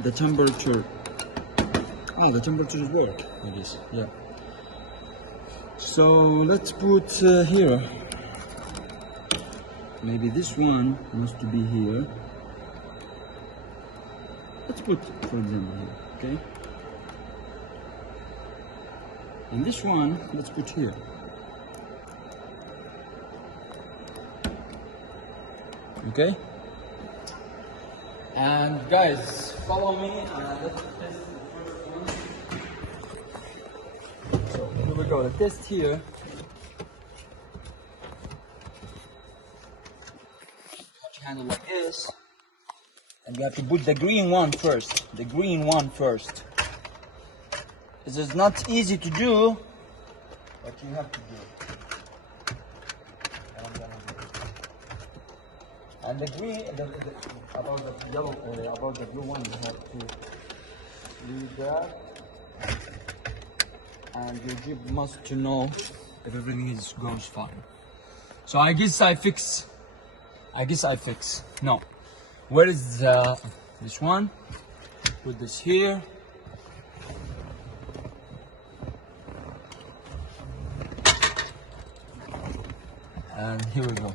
the temperature. The temperatures work, I guess. Yeah. So let's put here. Maybe this one must be here. Let's put, for example, here. Okay. And this one, let's put here. Okay. And guys, follow me. Let's test the first one. So here we go. The test here. Put your handle like this, and you have to put the green one first. The green one first. This is not easy to do, but you have to do it. And I'm gonna do it. And the green, about the yellow or about the blue one, you have to leave that. And your jeep must to know if everything goes fine. So I guess I fix. No. Where is this one? Put this here. And here we go.